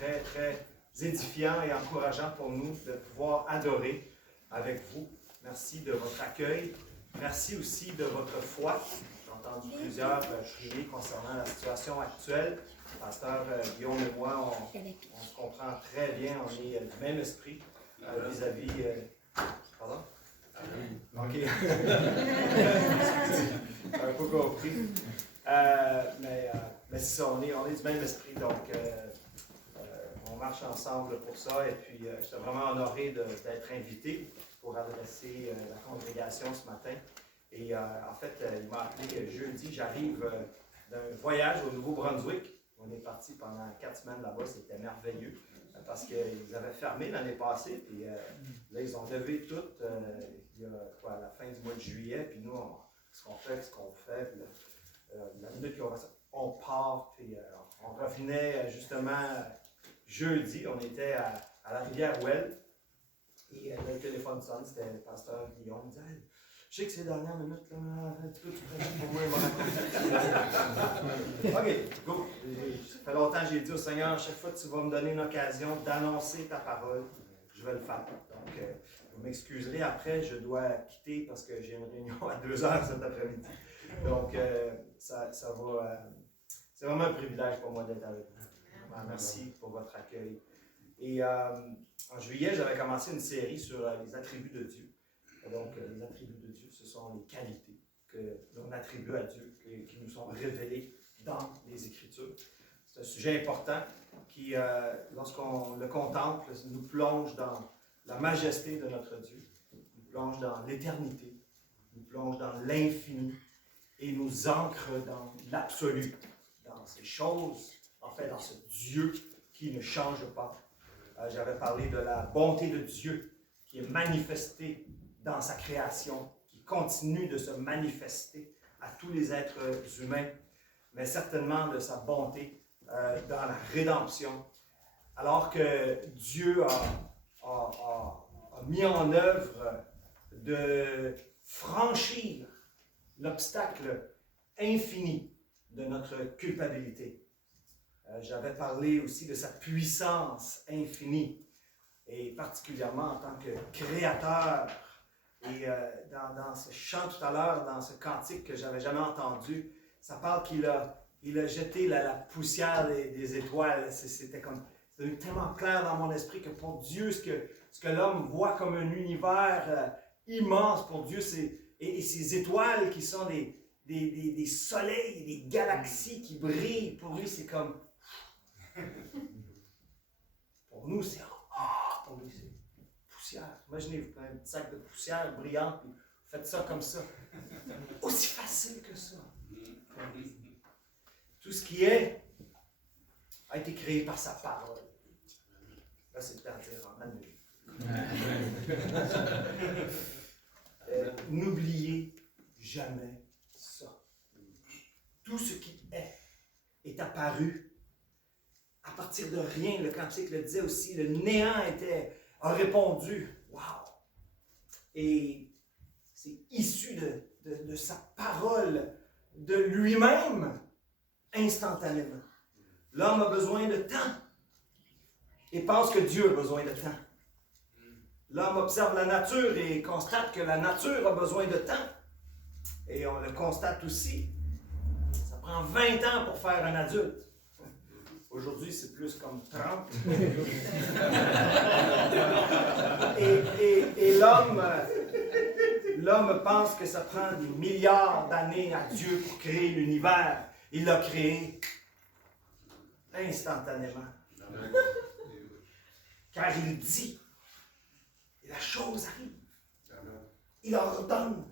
très, très édifiant et encourageant pour nous de pouvoir adorer avec vous. Merci de votre accueil. Merci aussi de votre foi. J'ai entendu plusieurs prier concernant la situation actuelle. Pasteur Guillaume et moi, on se comprend très bien. On est du même esprit vis-à-vis... Pardon? OK. Un peu compris. Mais c'est ça, on est du même esprit. Donc, on marche ensemble pour ça. Et puis, j'étais vraiment honoré d'être invité pour adresser la congrégation ce matin. Et en fait, il m'a appelé jeudi. J'arrive d'un voyage au Nouveau-Brunswick. On est parti pendant 4 semaines là-bas. C'était merveilleux parce qu'ils avaient fermé l'année passée. Puis là, ils ont levé tout il y a à la fin du mois de juillet. Puis nous, ce qu'on fait. Puis la minute qu'on part. Puis on revenait justement jeudi. On était à la rivière Ouelle. Et le téléphone sonne. C'était le pasteur Guillaume. Il disait hey, je sais que c'est la dernière minute, là, un petit peu, tu prends pour moi, il m'a raconté. OK, go. Ça fait longtemps que j'ai dit au Seigneur, à chaque fois que tu vas me donner une occasion d'annoncer ta parole, je vais le faire. Donc, vous m'excuserez, après, je dois quitter parce que j'ai une réunion à 2h cet après-midi. Donc, ça va. C'est vraiment un privilège pour moi d'être avec vous. Merci pour votre accueil. Et en juillet, j'avais commencé une série sur les attributs de Dieu. Donc, les attributs de Dieu, ce sont les qualités que l'on attribue à Dieu, qui nous sont révélées dans les Écritures. C'est un sujet important qui, lorsqu'on le contemple, nous plonge dans la majesté de notre Dieu, nous plonge dans l'éternité, nous plonge dans l'infini et nous ancre dans l'absolu, dans ces choses, en fait, dans ce Dieu qui ne change pas. J'avais parlé de la bonté de Dieu qui est manifestée dans sa création, qui continue de se manifester à tous les êtres humains, mais certainement de sa bonté dans la rédemption. Alors que Dieu a mis en œuvre de franchir l'obstacle infini de notre culpabilité. J'avais parlé aussi de sa puissance infinie, et particulièrement en tant que créateur. Et dans ce chant tout à l'heure, dans ce cantique que je n'avais jamais entendu, ça parle qu'il a jeté la poussière des étoiles. C'était devenu tellement clair dans mon esprit que pour Dieu, ce que l'homme voit comme un univers immense, pour Dieu, et ces étoiles qui sont des soleils, des galaxies qui brillent, pour lui, c'est comme... Pour nous, c'est... pour lui, c'est... Imaginez, vous prenez un petit sac de poussière brillante et vous faites ça comme ça. Aussi facile que ça. Tout ce qui est a été créé par sa parole. Là, c'est le temps de dire Amen. N'oubliez jamais ça. Tout ce qui est apparu à partir de rien. Le cantique le disait aussi, le néant a répondu. Wow! Et c'est issu de sa parole, de lui-même, instantanément. L'homme a besoin de temps et pense que Dieu a besoin de temps. L'homme observe la nature et constate que la nature a besoin de temps. Et on le constate aussi. Ça prend 20 ans pour faire un adulte. Aujourd'hui, c'est plus comme 30. et l'homme pense que ça prend des milliards d'années à Dieu pour créer l'univers. Il l'a créé instantanément. Car il dit, et la chose arrive. Il ordonne,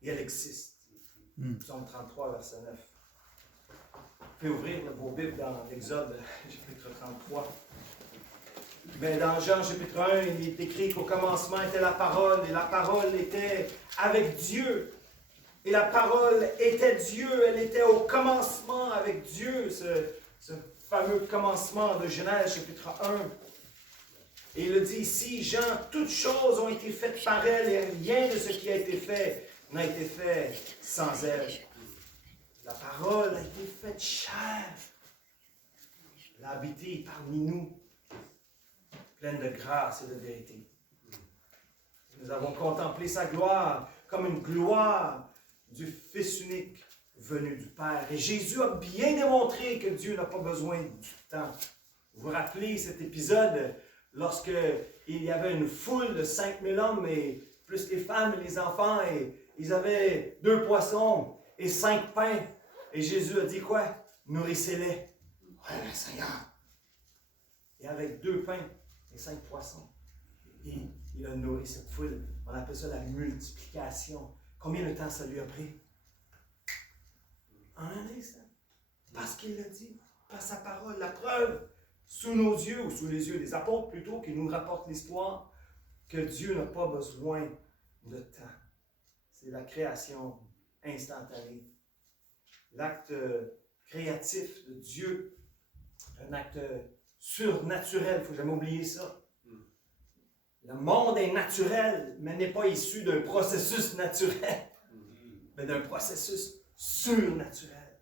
et elle existe. Psaume 33, verset 9. Vous pouvez ouvrir vos Bibles dans l'Exode, chapitre 33. Mais dans Jean, chapitre 1, il est écrit qu'au commencement était la parole, et la parole était avec Dieu. Et la parole était Dieu, elle était au commencement avec Dieu, ce fameux commencement de Genèse, chapitre 1. Et il le dit ici, Jean, toutes choses ont été faites par elle, et rien de ce qui a été fait n'a été fait sans elle. La parole a été faite chair. Elle a habité parmi nous, pleine de grâce et de vérité. Nous avons contemplé sa gloire comme une gloire du Fils unique venu du Père. Et Jésus a bien démontré que Dieu n'a pas besoin du temps. Vous vous rappelez cet épisode lorsque il y avait une foule de 5000 hommes, et plus les femmes et les enfants, et ils avaient 2 poissons et 5 pains. Et Jésus a dit quoi? Nourrissez-les. Oui, mais Seigneur. Et avec 2 pains et 5 poissons, il a nourri cette foule. On appelle ça la multiplication. Combien de temps ça lui a pris? En un instant. Parce qu'il l'a dit, par sa parole. La preuve, sous nos yeux, ou sous les yeux des apôtres plutôt, qui nous rapportent l'histoire, que Dieu n'a pas besoin de temps. C'est la création instantanée. L'acte créatif de Dieu, un acte surnaturel, il ne faut jamais oublier ça. Le monde est naturel, mais n'est pas issu d'un processus naturel, mais d'un processus surnaturel.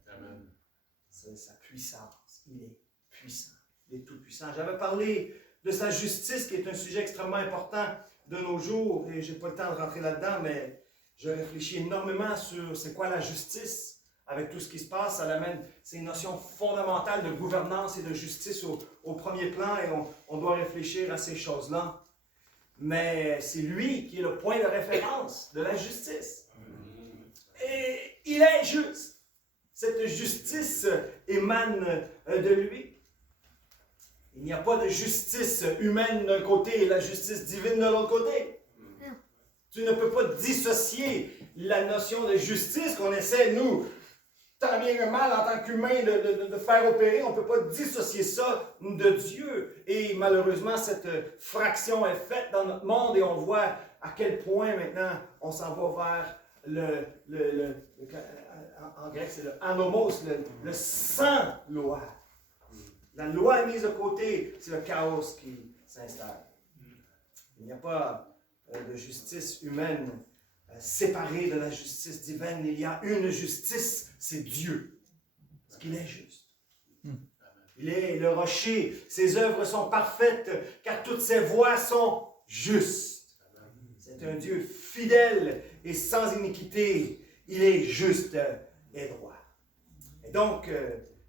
C'est sa puissance. Il est puissant. Il est tout puissant. J'avais parlé de sa justice, qui est un sujet extrêmement important de nos jours, et je n'ai pas le temps de rentrer là-dedans, mais je réfléchis énormément sur c'est quoi la justice. Avec tout ce qui se passe, ça amène ces notions fondamentales de gouvernance et de justice au premier plan, et on doit réfléchir à ces choses-là. Mais c'est lui qui est le point de référence de la justice. Et il est juste. Cette justice émane de lui. Il n'y a pas de justice humaine d'un côté et la justice divine de l'autre côté. Tu ne peux pas dissocier la notion de justice qu'on essaie, nous, tant bien que mal, en tant qu'humain, de faire opérer. On ne peut pas dissocier ça de Dieu. Et malheureusement, cette fraction est faite dans notre monde, et on voit à quel point maintenant on s'en va vers en grec, c'est le anomos, le sans-loi. La loi est mise de côté, c'est le chaos qui s'installe. Il n'y a pas de justice humaine séparée de la justice divine. Il y a une justice, c'est Dieu. Parce qu'il est juste. Il est le rocher. Ses œuvres sont parfaites, car toutes ses voies sont justes. C'est un Dieu fidèle et sans iniquité. Il est juste et droit. Et donc,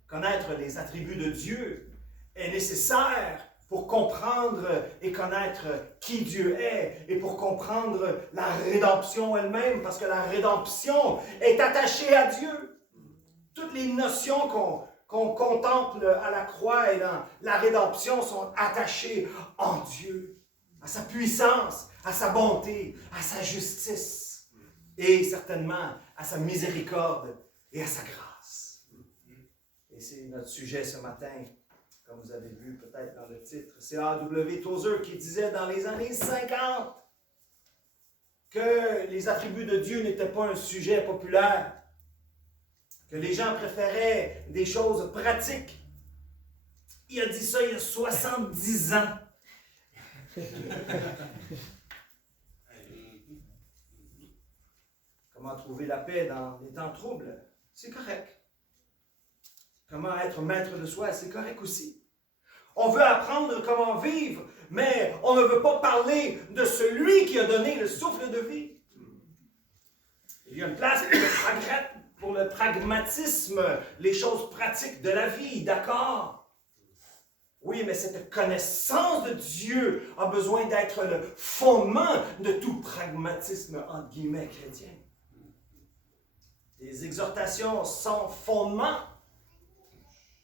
connaître les attributs de Dieu est nécessaire pour comprendre et connaître qui Dieu est, et pour comprendre la rédemption elle-même, parce que la rédemption est attachée à Dieu. Toutes les notions qu'on contemple à la croix et dans la rédemption sont attachées en Dieu, à sa puissance, à sa bonté, à sa justice, et certainement à sa miséricorde et à sa grâce. Et c'est notre sujet ce matin. Comme vous avez vu peut-être dans le titre, c'est A.W. Tozer qui disait dans les années 50 que les attributs de Dieu n'étaient pas un sujet populaire, que les gens préféraient des choses pratiques. Il a dit ça il y a 70 ans. Comment trouver la paix dans les temps troubles? C'est correct. Comment être maître de soi? C'est correct aussi. On veut apprendre comment vivre, mais on ne veut pas parler de celui qui a donné le souffle de vie. Il y a une place pour le pragmatisme, les choses pratiques de la vie, d'accord? Oui, mais cette connaissance de Dieu a besoin d'être le fondement de tout pragmatisme, entre guillemets, chrétien. Les exhortations sans fondement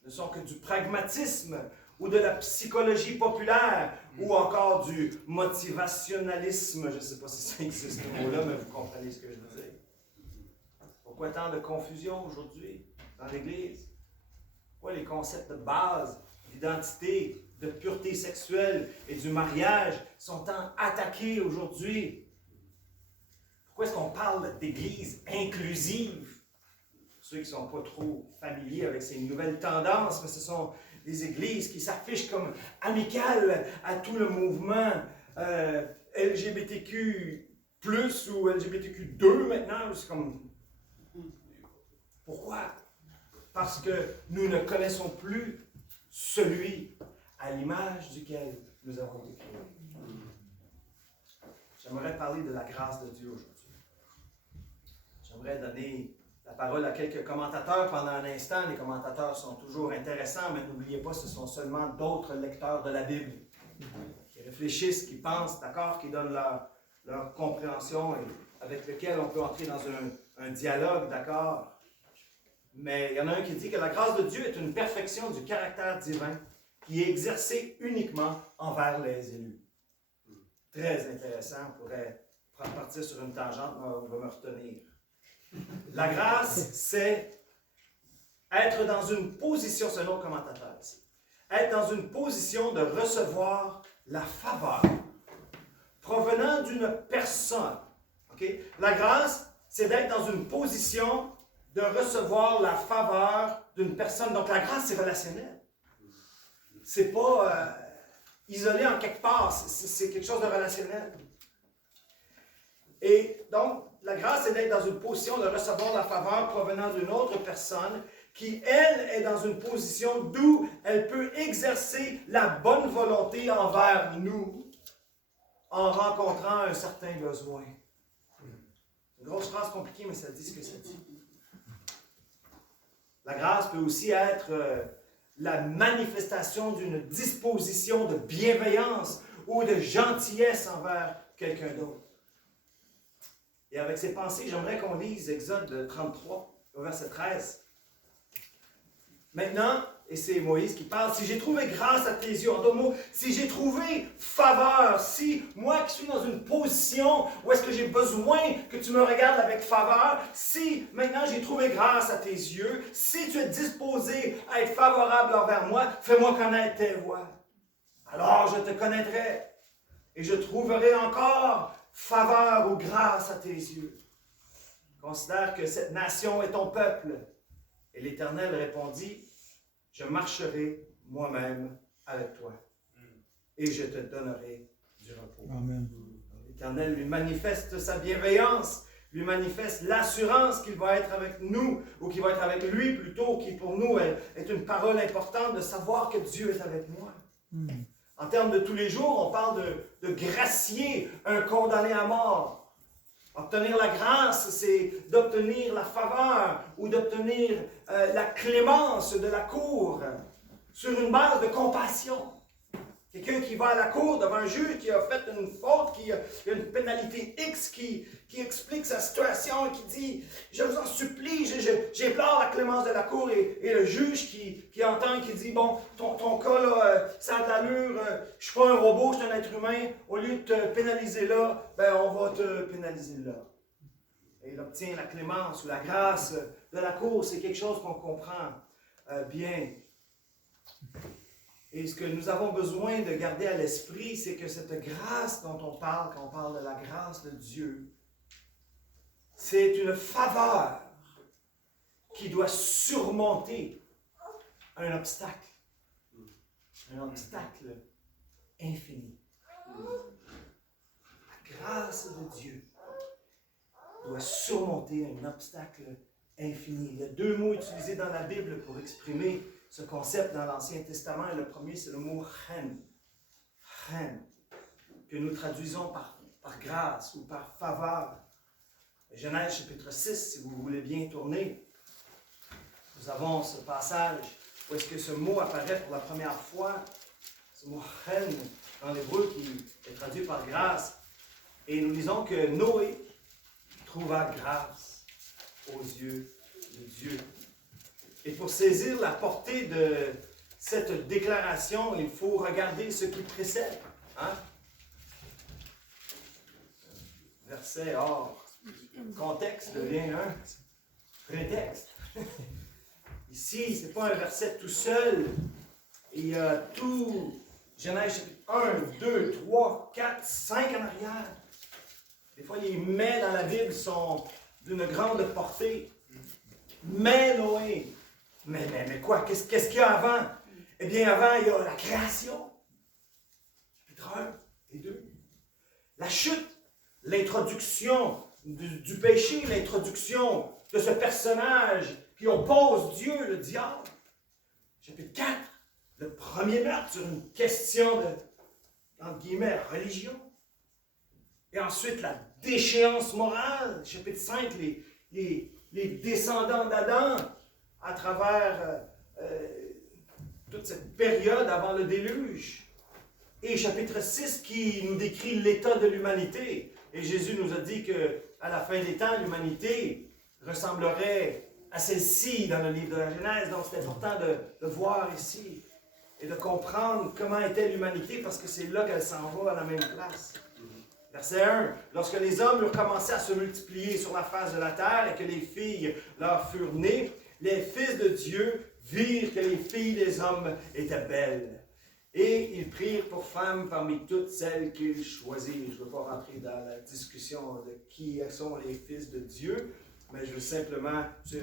ne sont que du pragmatisme ou de la psychologie populaire ou encore du motivationnalisme. Je ne sais pas si ça existe ce mot-là, mais vous comprenez ce que je veux dire. Pourquoi tant de confusion aujourd'hui dans l'Église? Pourquoi les concepts de base, d'identité, de pureté sexuelle et du mariage sont tant attaqués aujourd'hui? Pourquoi est-ce qu'on parle d'Église inclusive? Pour ceux qui ne sont pas trop familiers avec ces nouvelles tendances, mais ce sont des églises qui s'affichent comme amicales à tout le mouvement LGBTQ+, ou LGBTQ2 maintenant. C'est comme... Pourquoi? Parce que nous ne connaissons plus celui à l'image duquel nous avons été créés. J'aimerais parler de la grâce de Dieu aujourd'hui. J'aimerais donner la parole à quelques commentateurs pendant un instant. Les commentateurs sont toujours intéressants, mais n'oubliez pas, ce sont seulement d'autres lecteurs de la Bible qui réfléchissent, qui pensent, d'accord, qui donnent leur compréhension et avec lequel on peut entrer dans un dialogue, d'accord. Mais il y en a un qui dit que la grâce de Dieu est une perfection du caractère divin qui est exercée uniquement envers les élus. Très intéressant, on pourrait partir sur une tangente, mais on va me retenir. La grâce, c'est être dans une position, c'est un autre commentateur ici, être dans une position de recevoir la faveur provenant d'une personne. Okay? La grâce, c'est d'être dans une position de recevoir la faveur d'une personne. Donc la grâce, c'est relationnel. C'est pas isolé en quelque part, c'est quelque chose de relationnel. Et donc, la grâce, c'est d'être dans une position de recevoir la faveur provenant d'une autre personne qui, elle, est dans une position d'où elle peut exercer la bonne volonté envers nous en rencontrant un certain besoin. C'est une grosse phrase compliquée, mais ça dit ce que ça dit. La grâce peut aussi être la manifestation d'une disposition de bienveillance ou de gentillesse envers quelqu'un d'autre. Et avec ces pensées, j'aimerais qu'on lise Exode 33, au verset 13. Maintenant, et c'est Moïse qui parle, si j'ai trouvé grâce à tes yeux, en d'autres mots, si j'ai trouvé faveur, si moi qui suis dans une position où est-ce que j'ai besoin que tu me regardes avec faveur, si maintenant j'ai trouvé grâce à tes yeux, si tu es disposé à être favorable envers moi, fais-moi connaître tes voies. Alors je te connaîtrai et je trouverai encore faveur ou grâce à tes yeux. Considère que cette nation est ton peuple. Et l'Éternel répondit, je marcherai moi-même avec toi et je te donnerai du repos. Amen. L'Éternel lui manifeste sa bienveillance, lui manifeste l'assurance qu'il va être avec nous, ou qu'il va être avec lui plutôt, qui pour nous est une parole importante de savoir que Dieu est avec moi. En termes de tous les jours, on parle de gracier un condamné à mort. Obtenir la grâce, c'est d'obtenir la faveur ou d'obtenir la clémence de la cour sur une base de compassion. Quelqu'un qui va à la cour devant un juge qui a fait une faute, qui a une pénalité X, qui explique sa situation et qui dit « Je vous en supplie, j'implore la clémence de la cour » et le juge qui entend, qui dit « Bon, ton cas, là, ça a de l'allure, je ne suis pas un robot, je suis un être humain, au lieu de te pénaliser là, ben, on va te pénaliser là. » Et il obtient la clémence ou la grâce de la cour, c'est quelque chose qu'on comprend bien. Et ce que nous avons besoin de garder à l'esprit, c'est que cette grâce dont on parle, quand on parle de la grâce de Dieu, c'est une faveur qui doit surmonter un obstacle. Un obstacle infini. La grâce de Dieu doit surmonter un obstacle infini. Il y a deux mots utilisés dans la Bible pour exprimer ce concept dans l'Ancien Testament. Et le premier, c'est le mot « chen ». « Chen », que nous traduisons par grâce ou par faveur. Genèse chapitre 6, si vous voulez bien tourner, nous avons ce passage où est-ce que ce mot apparaît pour la première fois, ce mot « chen » dans l'hébreu qui est traduit par grâce. Et nous lisons que Noé trouva grâce aux yeux de Dieu. Et pour saisir la portée de cette déclaration, il faut regarder ce qui précède. Hein? Verset hors contexte devient un prétexte. Ici, ce n'est pas un verset tout seul. Il y a tout, Genèse chapitre 1, 2, 3, 4, 5 en arrière. Des fois, les mais dans la Bible sont d'une grande portée. Mais Noé. Mais quoi? Qu'est-ce qu'il y a avant? Eh bien, avant, il y a la création. Chapitre 1 et 2. La chute, l'introduction du péché, l'introduction de ce personnage qui oppose Dieu, le diable. Chapitre 4. le premier meurtre sur une question de, entre guillemets, religion. Et ensuite, la déchéance morale, chapitre 5, les descendants d'Adam, à travers toute cette période avant le déluge. Et chapitre 6 qui nous décrit l'état de l'humanité. Et Jésus nous a dit qu'à la fin des temps, l'humanité ressemblerait à celle-ci dans le livre de la Genèse. Donc c'est important de voir ici et de comprendre comment était l'humanité parce que c'est là qu'elle s'en va à la même place. Verset 1. Lorsque les hommes eurent commencé à se multiplier sur la face de la terre et que les filles leur furent nées, les fils de Dieu virent que les filles des hommes étaient belles. Et ils prirent pour femmes parmi toutes celles qu'ils choisirent. Je ne veux pas rentrer dans la discussion de qui sont les fils de Dieu, mais je veux simplement, c'est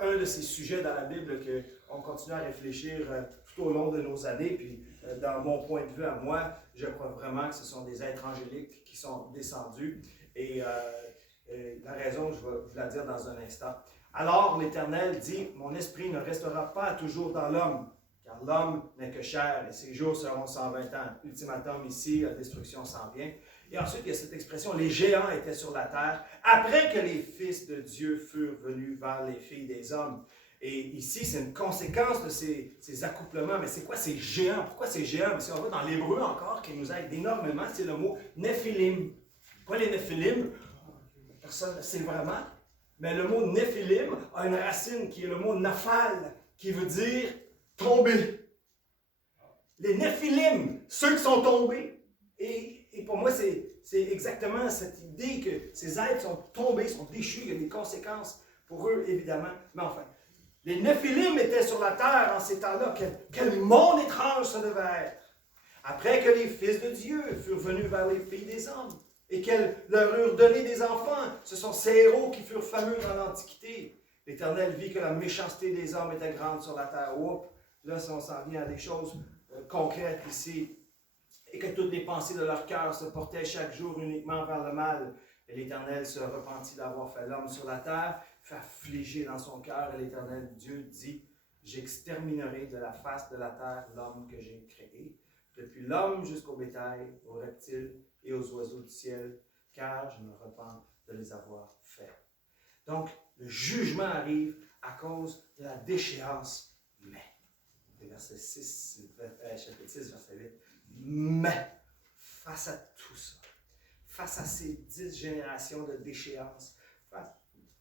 un de ces sujets dans la Bible qu'on continue à réfléchir tout au long de nos années. Puis, dans mon point de vue à moi, je crois vraiment que ce sont des êtres angéliques qui sont descendus. Et la raison, je vais vous la dire dans un instant. Alors l'Éternel dit, « Mon esprit ne restera pas toujours dans l'homme, car l'homme n'est que chair, et ses jours seront 120 ans. » Ultimatum ici, la destruction s'en vient. Et ensuite, il y a cette expression, « Les géants étaient sur la terre, après que les fils de Dieu furent venus vers les filles des hommes. » Et ici, c'est une conséquence de ces accouplements. Mais c'est quoi ces géants? Pourquoi ces géants? Si on va dans l'hébreu encore, qui nous aide énormément, c'est le mot « Néphilim ». Quoi les Néphilim? Personne ne sait vraiment. Mais le mot Néphilim a une racine qui est le mot Naphal, qui veut dire tomber. Les Néphilim, ceux qui sont tombés. Et pour moi, c'est exactement cette idée que ces êtres sont tombés, sont déchus. Il y a des conséquences pour eux, évidemment. Mais enfin, les Néphilim étaient sur la terre en ces temps-là. Quel monde étrange ça devait être. Après que les fils de Dieu furent venus vers les filles des hommes. Et qu'elles leur eurent donné des enfants. Ce sont ces héros qui furent fameux dans l'Antiquité. L'Éternel vit que la méchanceté des hommes était grande sur la terre. Oups, là, si on s'en vient à des choses concrètes ici. Et que toutes les pensées de leur cœur se portaient chaque jour uniquement vers le mal. Et l'Éternel se repentit d'avoir fait l'homme sur la terre, fait affliger dans son cœur. Et l'Éternel Dieu dit, « J'exterminerai de la face de la terre l'homme que j'ai créé, depuis l'homme jusqu'au bétail, aux reptiles, et aux oiseaux du ciel, car je me repens de les avoir faits. » Donc, le jugement arrive à cause de la déchéance, mais, verset 6, chapitre 6, verset 8, mais, face à tout ça, face à ces 10 générations de déchéance, face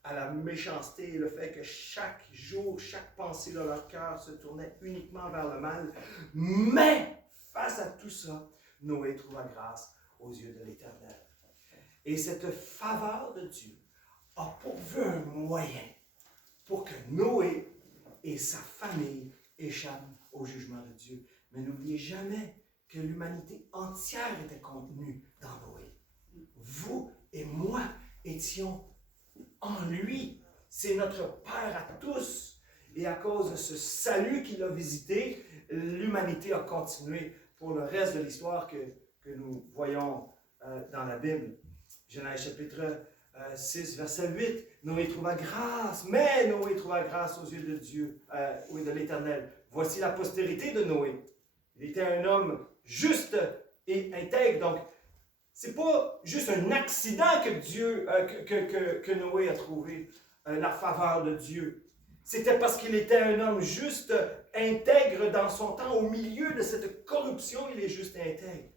à la méchanceté et le fait que chaque jour, chaque pensée de leur cœur se tournait uniquement vers le mal, mais, face à tout ça, Noé trouva grâce aux yeux de l'Éternel. Et cette faveur de Dieu a pourvu un moyen pour que Noé et sa famille échappent au jugement de Dieu. Mais n'oubliez jamais que l'humanité entière était contenue dans Noé. Vous et moi étions en lui. C'est notre Père à tous. Et à cause de ce salut qu'il a visité, l'humanité a continué pour le reste de l'histoire que nous voyons dans la Bible. Genèse chapitre 6, verset 8. Noé trouva grâce, mais Noé trouva grâce aux yeux de Dieu, de l'Éternel. Voici la postérité de Noé. Il était un homme juste et intègre. Donc, c'est pas juste un accident que Noé a trouvé la faveur de Dieu. C'était parce qu'il était un homme juste, intègre dans son temps. Au milieu de cette corruption, il est juste intègre.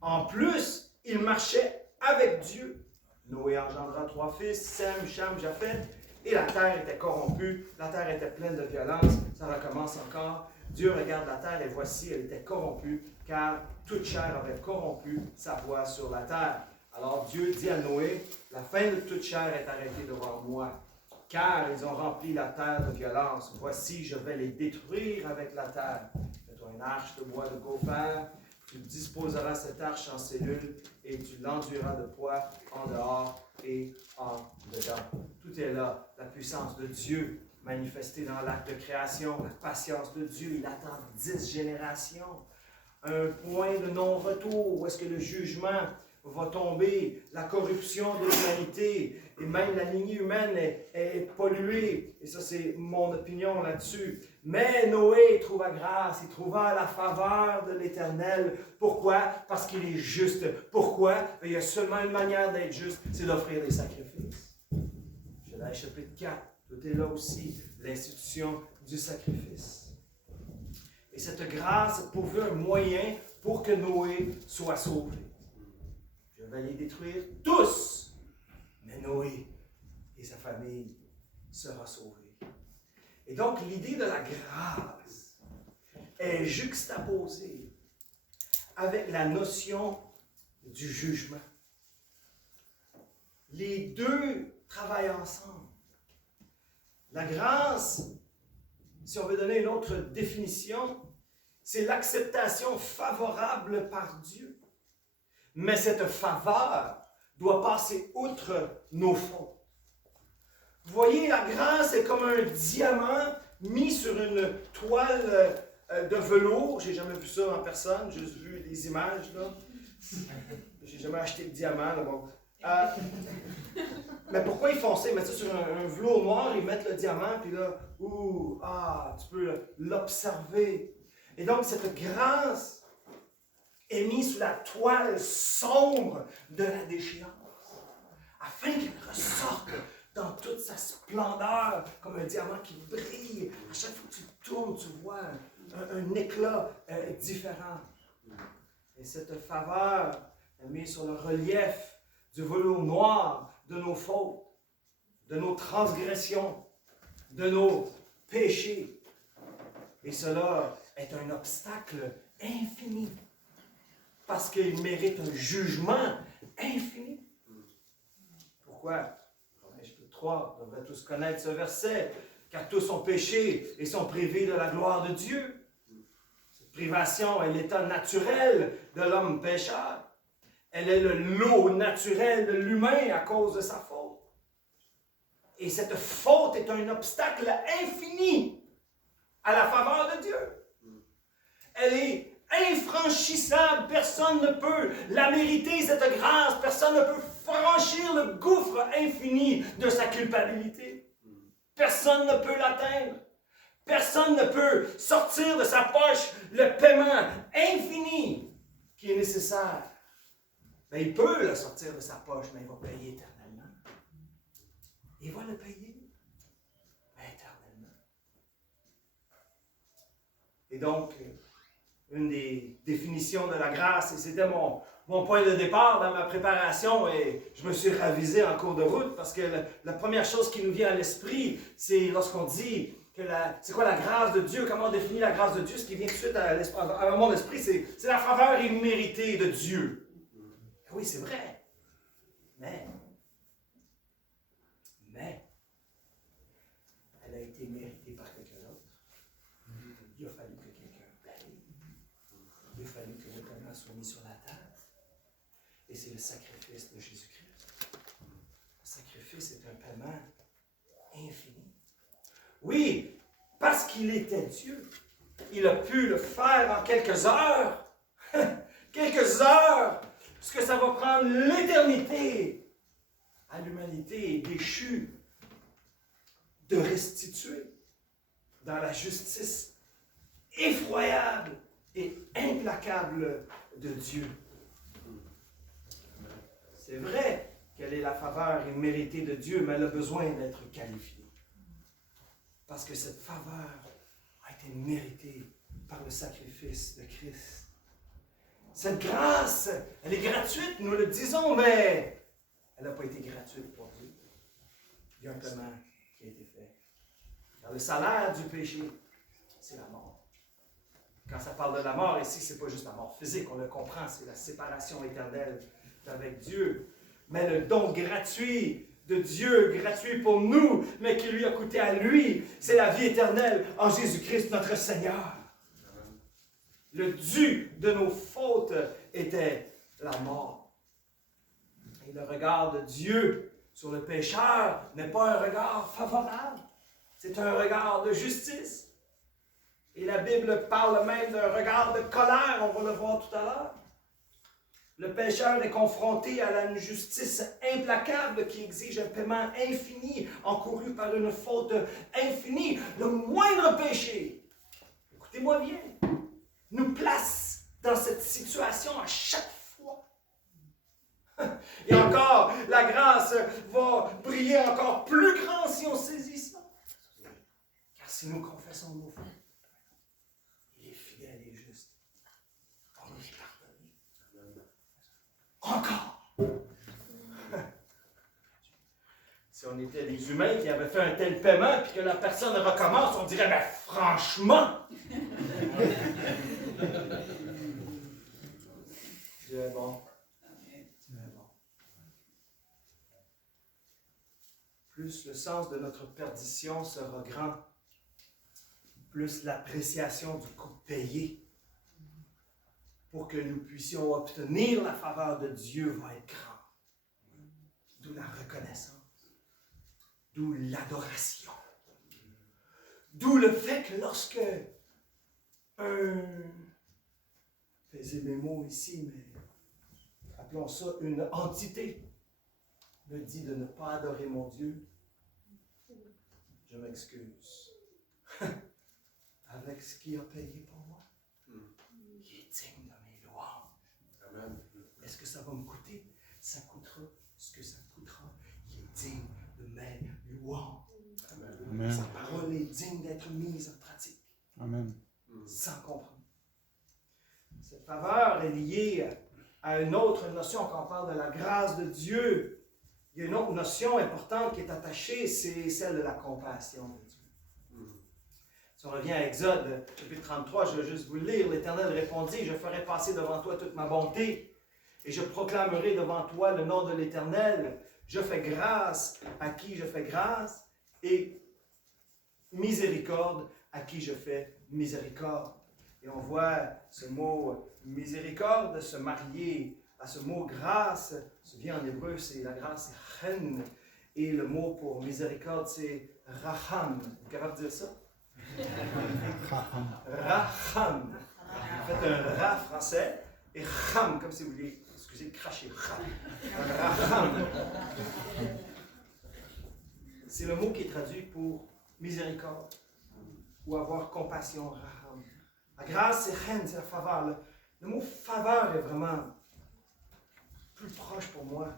En plus, il marchait avec Dieu. Noé engendra 3 fils, Sem, Cham, Japheth, et la terre était corrompue, la terre était pleine de violence. Ça recommence encore. Dieu regarde la terre et voici, elle était corrompue, car toute chair avait corrompu sa voie sur la terre. Alors Dieu dit à Noé, la fin de toute chair est arrêtée devant moi, car ils ont rempli la terre de violence. Voici, je vais les détruire avec la terre. Fais-toi une arche de bois de gopher. Tu disposeras cette arche en cellules et tu l'enduiras de poids en dehors et en dedans. Tout est là, la puissance de Dieu manifestée dans l'acte de création, la patience de Dieu. Il attend 10 générations. Un point de non-retour où est-ce que le jugement va tomber, la corruption de l'humanité, et même la lignée humaine est polluée. Et ça, c'est mon opinion là-dessus. Mais Noé trouva grâce, il trouva la faveur de l'Éternel. Pourquoi? Parce qu'il est juste. Pourquoi? Il y a seulement une manière d'être juste, c'est d'offrir des sacrifices. Genèse chapitre 4, tout est là aussi, l'institution du sacrifice. Et cette grâce pourvu un moyen pour que Noé soit sauvé. Je vais les détruire tous, mais Noé et sa famille sera sauvés. Et donc, l'idée de la grâce est juxtaposée avec la notion du jugement. Les deux travaillent ensemble. La grâce, si on veut donner une autre définition, c'est l'acceptation favorable par Dieu. Mais cette faveur doit passer outre nos fautes. Vous voyez, la grâce est comme un diamant mis sur une toile de velours. J'ai jamais vu ça en personne, j'ai juste vu des images, là. J'ai jamais acheté de diamant, là, bon. Mais pourquoi ils font ça? Ils mettent ça sur un velours noir, ils mettent le diamant, puis là, tu peux l'observer. Et donc, cette grâce est mise sous la toile sombre de la déchéance, afin qu'elle ressorte dans toute sa splendeur, comme un diamant qui brille. À chaque fois que tu tournes, tu vois un éclat différent. Et cette faveur est mise sur le relief du velours noir de nos fautes, de nos transgressions, de nos péchés. Et cela est un obstacle infini, parce qu'il mérite un jugement infini. Pourquoi? Romains chapitre 3, on devrait tous connaître ce verset, car tous ont péché et sont privés de la gloire de Dieu. Cette privation est l'état naturel de l'homme pécheur. Elle est le lot naturel de l'humain à cause de sa faute. Et cette faute est un obstacle infini à la faveur de Dieu. Elle est infranchissable. Personne ne peut la mériter, cette grâce. Personne ne peut franchir le gouffre infini de sa culpabilité. Personne ne peut l'atteindre. Personne ne peut sortir de sa poche le paiement infini qui est nécessaire. Mais il peut le sortir de sa poche, mais il va payer éternellement. Il va le payer éternellement. Et donc, une des définitions de la grâce, et c'était mon point de départ dans ma préparation, et je me suis ravisé en cours de route, parce que la première chose qui nous vient à l'esprit, c'est lorsqu'on dit que c'est quoi la grâce de Dieu, comment on définit la grâce de Dieu, ce qui vient tout de suite à mon esprit, c'est la faveur imméritée de Dieu. Oui, c'est vrai. Mais, elle a été méritée par quelqu'un d'autre. Il a fallu que quelqu'un paye. Il a fallu que le paiement soit mis sur la table. Et c'est le sacrifice de Jésus-Christ. Le sacrifice est un paiement infini. Oui, parce qu'il était Dieu, il a pu le faire en quelques heures. Quelques heures! Parce que ça va prendre l'éternité à l'humanité déchue de restituer dans la justice effroyable et implacable de Dieu. C'est vrai qu'elle est la faveur imméritée de Dieu, mais elle a besoin d'être qualifiée. Parce que cette faveur a été méritée par le sacrifice de Christ. Cette grâce, elle est gratuite, nous le disons, mais elle n'a pas été gratuite pour Dieu. Il y a un paiement qui a été fait. Car le salaire du péché, c'est la mort. Quand ça parle de la mort, ici, ce n'est pas juste la mort physique, on le comprend, c'est la séparation éternelle avec Dieu. Mais le don gratuit de Dieu, gratuit pour nous, mais qui lui a coûté à lui, c'est la vie éternelle en Jésus-Christ, notre Seigneur. Le dû de nos fautes était la mort. Et le regard de Dieu sur le pécheur n'est pas un regard favorable. C'est un regard de justice. Et la Bible parle même d'un regard de colère, on va le voir tout à l'heure. Le pécheur est confronté à une justice implacable qui exige un paiement infini, encouru par une faute infinie. Le moindre péché, écoutez-moi bien, nous place dans cette situation à chaque fois. Et encore, la grâce va briller encore plus grand si on saisit ça. Car si nous confessons nos fautes, il est fidèle et juste pour nous les pardonner. Encore! Si on était des humains qui avaient fait un tel paiement et que la personne recommence, on dirait, ben franchement! Dieu est bon. Dieu est bon. Plus le sens de notre perdition sera grand, plus l'appréciation du coût payé pour que nous puissions obtenir la faveur de Dieu va être grand. D'où la reconnaissance, d'où l'adoration, d'où le fait que lorsque pesez mes mots ici, mais appelons ça une entité, me dit de ne pas adorer mon Dieu, je m'excuse. Avec ce qu'il a payé pour moi, il est digne de mes louanges. Amen. Est-ce que ça va me coûter? Ça coûtera ce que ça coûtera. Il est digne de mes louanges. Amen. Sa parole est digne d'être mise en pratique. Amen. Sans comprendre. Cette faveur est liée à une autre notion quand on parle de la grâce de Dieu. Il y a une autre notion importante qui est attachée, c'est celle de la compassion de Dieu. Si on revient à Exode, chapitre 33, je vais juste vous le lire. L'Éternel répondit, je ferai passer devant toi toute ma bonté, et je proclamerai devant toi le nom de l'Éternel. Je fais grâce à qui je fais grâce, et miséricorde à qui je fais miséricorde. Et on voit ce mot miséricorde se marier à ce mot grâce. Ce vient en hébreu, c'est la grâce, c'est chen. Et le mot pour miséricorde, c'est racham. Vous êtes capable de dire ça? Racham. Faites un ra français et cham, comme si vous vouliez, excusez, cracher. Racham. C'est le mot qui est traduit pour miséricorde ou avoir compassion. Racham. La grâce, c'est chen, c'est la faveur. Le mot faveur est vraiment plus proche pour moi.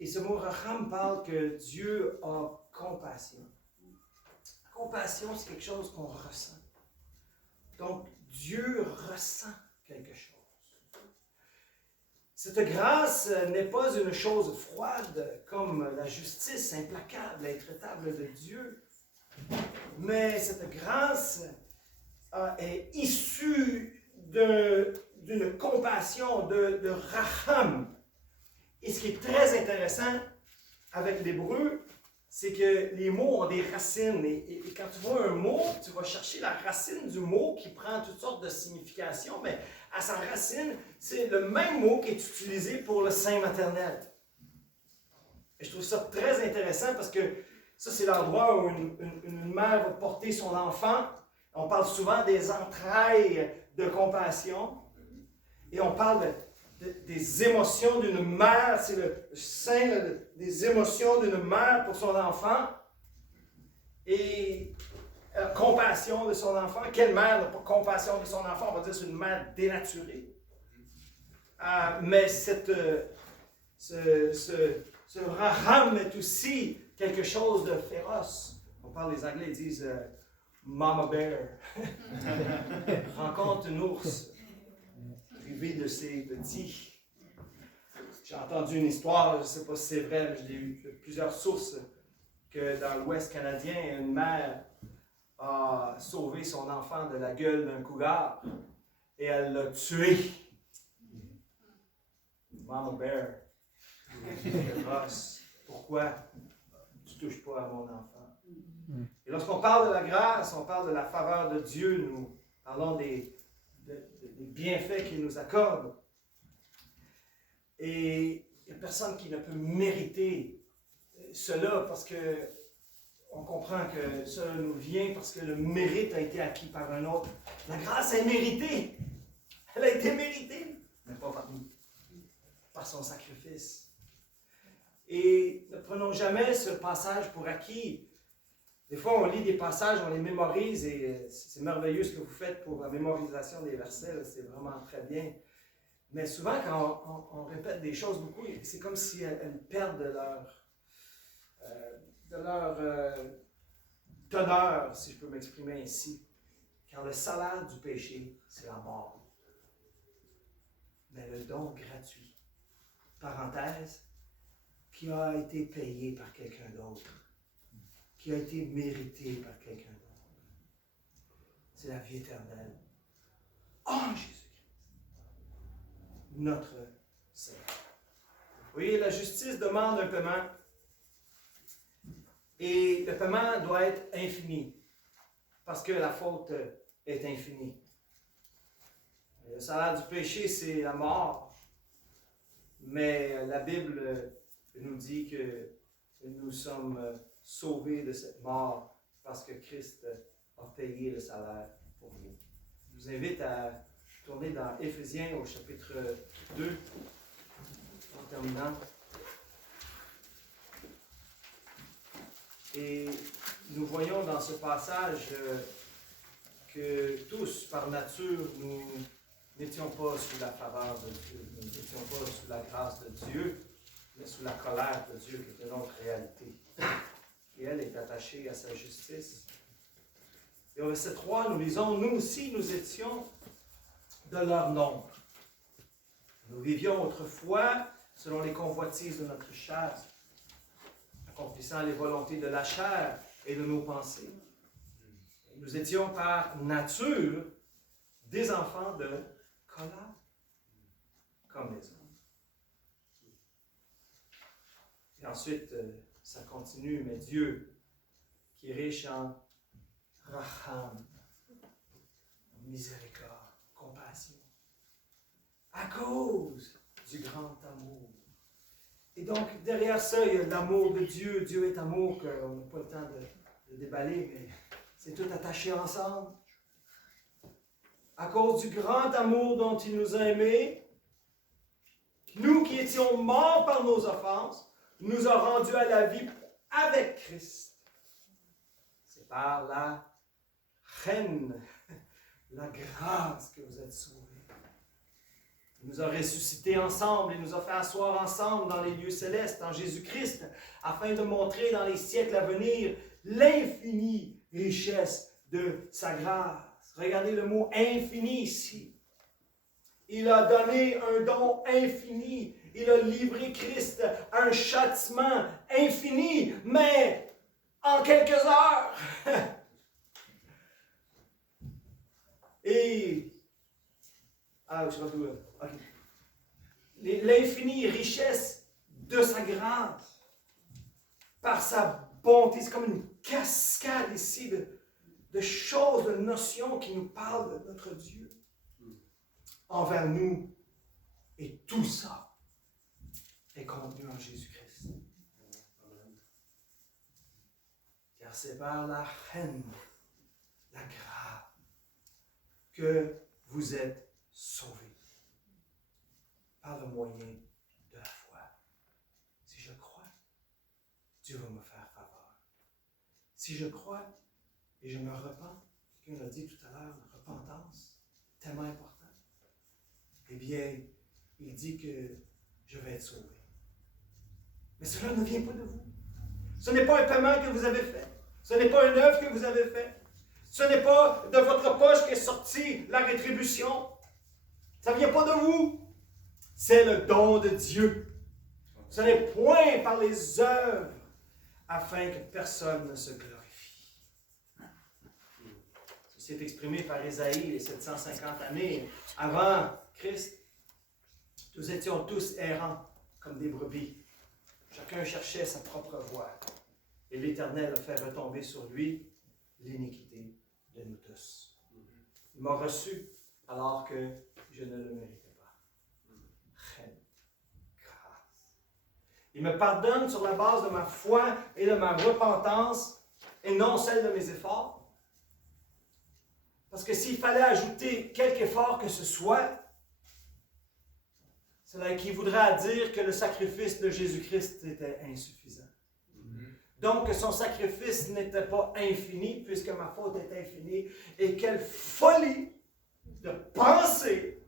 Et ce mot racham parle que Dieu a compassion. Compassion, c'est quelque chose qu'on ressent. Donc, Dieu ressent quelque chose. Cette grâce n'est pas une chose froide comme la justice implacable, intraitable de Dieu. Mais cette grâce est issue d'une compassion, de racham. Et ce qui est très intéressant avec l'hébreu, c'est que les mots ont des racines. Et quand tu vois un mot, tu vas chercher la racine du mot qui prend toutes sortes de significations, mais à sa racine, c'est le même mot qui est utilisé pour le sein maternel. Et je trouve ça très intéressant parce que ça, c'est l'endroit où une mère va porter son enfant. On parle souvent des entrailles de compassion. Et on parle des émotions d'une mère, c'est le sein des émotions d'une mère pour son enfant. Et compassion de son enfant. Quelle mère n'a pas compassion de son enfant? On va dire que c'est une mère dénaturée. Mais ce raham est aussi quelque chose de féroce. On parle, les Anglais disent Mama Bear. Rencontre un ours privé de ses petits. J'ai entendu une histoire, je ne sais pas si c'est vrai, mais j'ai eu plusieurs sources que dans l'Ouest canadien, une mère a sauvé son enfant de la gueule d'un cougar et elle l'a tué. Mama Bear. Pourquoi tu ne touches pas à mon enfant? Et lorsqu'on parle de la grâce, on parle de la faveur de Dieu, nous parlons des bienfaits qu'il nous accorde. Et il n'y a personne qui ne peut mériter cela parce que on comprend que cela nous vient parce que le mérite a été acquis par un autre. La grâce est méritée. Elle a été méritée, mais pas par nous, par son sacrifice. Et ne prenons jamais ce passage pour acquis. Des fois, on lit des passages, on les mémorise et c'est merveilleux ce que vous faites pour la mémorisation des versets, c'est vraiment très bien. Mais souvent, quand on répète des choses beaucoup, c'est comme si elles perdent de leur teneur, si je peux m'exprimer ainsi. Car le salaire du péché, c'est la mort. Mais le don gratuit, parenthèse, qui a été payé par quelqu'un d'autre, qui a été mérité par quelqu'un d'autre, c'est la vie éternelle en Jésus-Christ, notre Seigneur. Vous voyez, la justice demande un paiement. Et le paiement doit être infini, parce que la faute est infinie. Le salaire du péché, c'est la mort. Mais la Bible nous dit que nous sommes sauvés de cette mort parce que Christ a payé le salaire pour nous. Je vous invite à tourner dans Éphésiens au chapitre 2, en terminant. Et nous voyons dans ce passage que tous, par nature, nous n'étions pas sous la faveur de Dieu, nous n'étions pas sous la grâce de Dieu, mais sous la colère de Dieu qui est notre réalité. Et elle est attachée à sa justice. Et au verset 3, nous lisons, nous aussi, nous étions de leur nombre. Nous vivions autrefois selon les convoitises de notre chair, accomplissant les volontés de la chair et de nos pensées. Nous étions par nature des enfants de colère, comme les hommes. Et ensuite, ça continue, mais Dieu, qui est riche en racham, en miséricorde, compassion, à cause du grand amour. Et donc, derrière ça, il y a l'amour de Dieu. Dieu est amour, qu'on n'a pas le temps de déballer, mais c'est tout attaché ensemble. À cause du grand amour dont il nous a aimés, nous qui étions morts par nos offenses, nous a rendus à la vie avec Christ. C'est par la reine, la grâce que vous êtes sauvés. Il nous a ressuscités ensemble et nous a fait asseoir ensemble dans les lieux célestes, en Jésus-Christ, afin de montrer dans les siècles à venir l'infinie richesse de sa grâce. Regardez le mot infini ici. Il a donné un don infini. Il a livré Christ à un châtiment infini, mais en quelques heures. Et l'infinie richesse de sa grâce, par sa bonté, c'est comme une cascade ici de choses, de notions qui nous parlent de notre Dieu envers nous. Et tout ça est contenu en Jésus-Christ. Car c'est par la haine, la grâce, que vous êtes sauvés. Par le moyen de la foi. Si je crois, Dieu va me faire faveur. Si je crois et je me repens, quelqu'un l'a dit tout à l'heure, la repentance, tellement important, eh bien, il dit que je vais être sauvé. Mais cela ne vient pas de vous. Ce n'est pas un paiement que vous avez fait. Ce n'est pas une œuvre que vous avez faite. Ce n'est pas de votre poche qu'est sortie la rétribution. Ça ne vient pas de vous. C'est le don de Dieu. Ce n'est point par les œuvres afin que personne ne se glorifie. Ceci est exprimé par Ésaïe les 750 années avant Christ. Nous étions tous errants comme des brebis. Chacun cherchait sa propre voie. Et l'Éternel a fait retomber sur lui l'iniquité de nous tous. Il m'a reçu alors que je ne le méritais pas. Grâce. Il me pardonne sur la base de ma foi et de ma repentance et non celle de mes efforts. Parce que s'il fallait ajouter quelque effort que ce soit, Cela équivaudrait à dire que le sacrifice de Jésus-Christ était insuffisant. Donc, que son sacrifice n'était pas infini, puisque ma faute est infinie. Et quelle folie de penser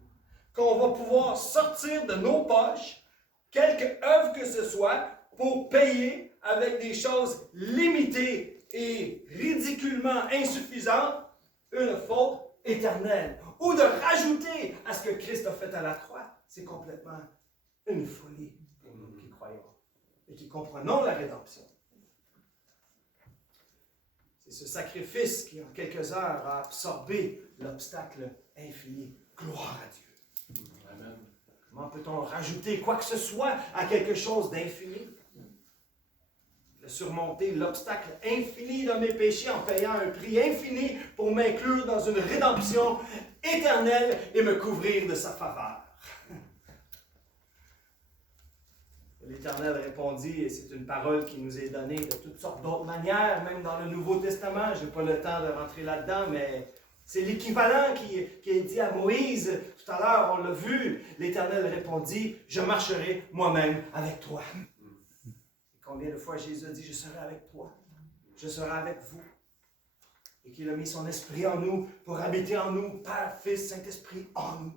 qu'on va pouvoir sortir de nos poches quelque œuvre que ce soit pour payer avec des choses limitées et ridiculement insuffisantes une faute éternelle. Ou de rajouter à ce que Christ a fait à la croix. C'est complètement une folie pour nous qui croyons et qui comprenons la rédemption. C'est ce sacrifice qui, en quelques heures, a absorbé l'obstacle infini. Gloire à Dieu. Amen. Comment peut-on rajouter quoi que ce soit à quelque chose d'infini? De surmonter l'obstacle infini de mes péchés en payant un prix infini pour m'inclure dans une rédemption éternelle et me couvrir de sa faveur. L'Éternel répondit, et c'est une parole qui nous est donnée de toutes sortes d'autres manières, même dans le Nouveau Testament. Je n'ai pas le temps de rentrer là-dedans, mais c'est l'équivalent qui est dit à Moïse. Tout à l'heure, on l'a vu. L'Éternel répondit, je marcherai moi-même avec toi. Et combien de fois Jésus a dit, je serai avec toi, je serai avec vous. Et qu'il a mis son esprit en nous pour habiter en nous, Père, Fils, Saint-Esprit en nous.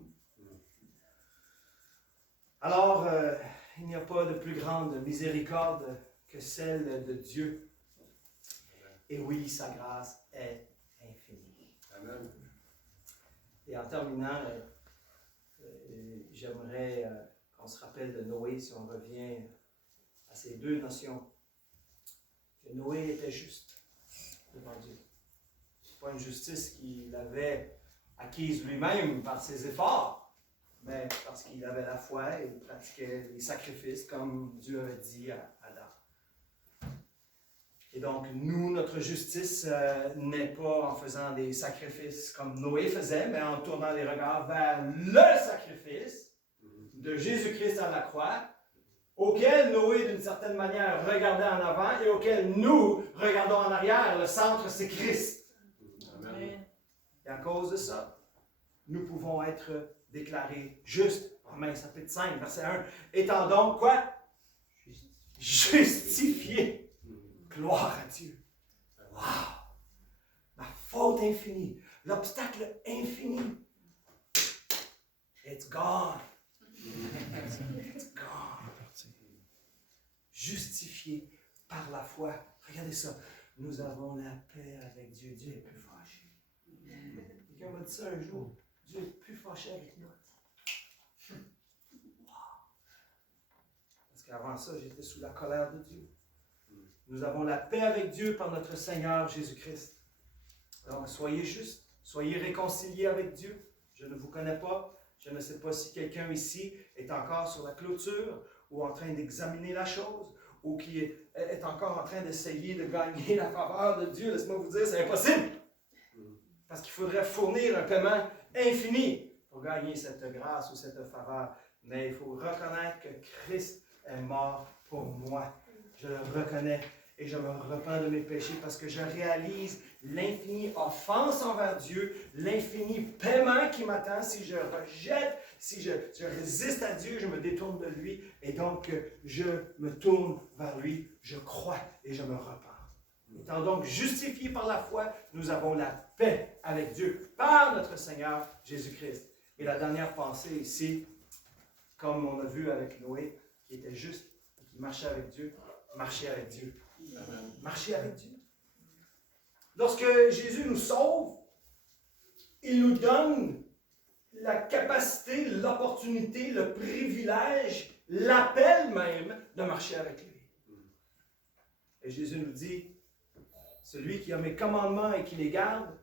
Alors, il n'y a pas de plus grande miséricorde que celle de Dieu. Et oui, sa grâce est infinie. Amen. Et en terminant, j'aimerais qu'on se rappelle de Noé, si on revient à ces deux notions. Que Noé était juste devant Dieu. Ce n'est pas une justice qu'il avait acquise lui-même par ses efforts, mais parce qu'il avait la foi et il pratiquait les sacrifices comme Dieu avait dit à Adam. Et donc, nous, notre justice n'est pas en faisant des sacrifices comme Noé faisait, mais en tournant les regards vers le sacrifice de Jésus-Christ à la croix, auquel Noé, d'une certaine manière, regardait en avant et auquel nous regardons en arrière. Le centre, c'est Christ. Amen. Et à cause de ça, nous pouvons être déclarés justes. Romains chapitre 5, verset 1. Étant donc quoi? Justifiés. Gloire à Dieu. Wow! Ma faute infinie, l'obstacle infini. It's gone. It's gone. Justifié par la foi. Regardez ça. Nous avons la paix avec Dieu. Dieu est plus fâché. Quelqu'un m'a dit ça un jour. Dieu est plus fâché avec nous. Wow. Parce qu'avant ça, j'étais sous la colère de Dieu. Nous avons la paix avec Dieu par notre Seigneur Jésus-Christ. Alors, soyez justes, soyez réconciliés avec Dieu. Je ne vous connais pas. Je ne sais pas si quelqu'un ici est encore sur la clôture ou en train d'examiner la chose ou qui est encore en train d'essayer de gagner la faveur de Dieu. Laisse-moi vous dire, c'est impossible. Parce qu'il faudrait fournir un paiement infini pour gagner cette grâce ou cette faveur. Mais il faut reconnaître que Christ est mort pour moi. Je le reconnais et je me repens de mes péchés parce que je réalise l'infinie offense envers Dieu, l'infini paiement qui m'attend si je rejette, si je résiste à Dieu, je me détourne de lui et donc je me tourne vers lui, je crois et je me repens. Étant donc justifiés par la foi, nous avons la paix avec Dieu par notre Seigneur Jésus-Christ. Et la dernière pensée ici, comme on a vu avec Noé, qui était juste et qui marchait avec Dieu, marcher avec Dieu. Amen. Marcher avec Dieu. Lorsque Jésus nous sauve, il nous donne la capacité, l'opportunité, le privilège, l'appel même de marcher avec lui. Et Jésus nous dit, celui qui a mes commandements et qui les garde,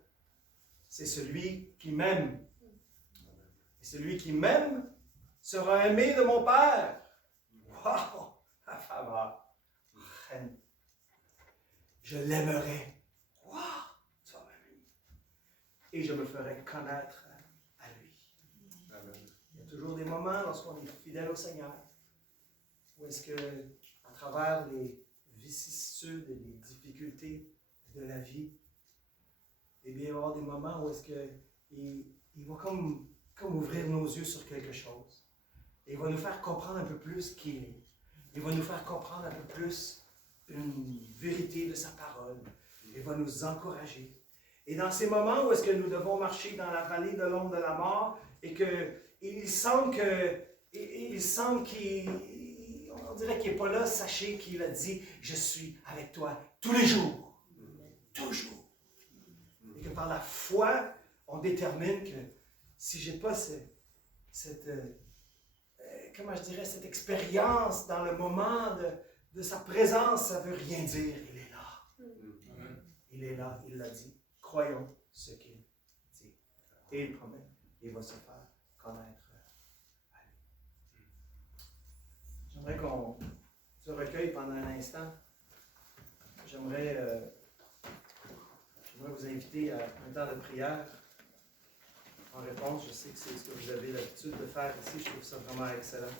c'est celui qui m'aime. Et celui qui m'aime sera aimé de mon Père. Wow! La faveur. Je l'aimerai. Wow! Tu vas m'aimer. Et je me ferai connaître à lui. Amen. Il y a toujours des moments lorsqu'on est fidèle au Seigneur où est-ce que, à travers les vicissitudes et les difficultés de la vie, eh bien, il va y avoir des moments où est-ce qu'il va comme ouvrir nos yeux sur quelque chose. Et il va nous faire comprendre un peu plus qui il est. Il va nous faire comprendre un peu plus une vérité de sa parole. Il va nous encourager. Et dans ces moments où est-ce que nous devons marcher dans la vallée de l'ombre de la mort et qu'il semble on dirait qu'il n'est pas là, sachez qu'il a dit, je suis avec toi tous les jours. Toujours. Et que par la foi, on détermine que si je n'ai pas cette expérience dans le moment de sa présence, ça ne veut rien dire. Il est là. Il est là, il l'a dit. Croyons ce qu'il dit. Et il promet, il va se faire connaître à lui. J'aimerais qu'on se recueille pendant un instant. J'aimerais vous inviter à un temps de prière en réponse. Je sais que c'est ce que vous avez l'habitude de faire ici. Je trouve ça vraiment excellent.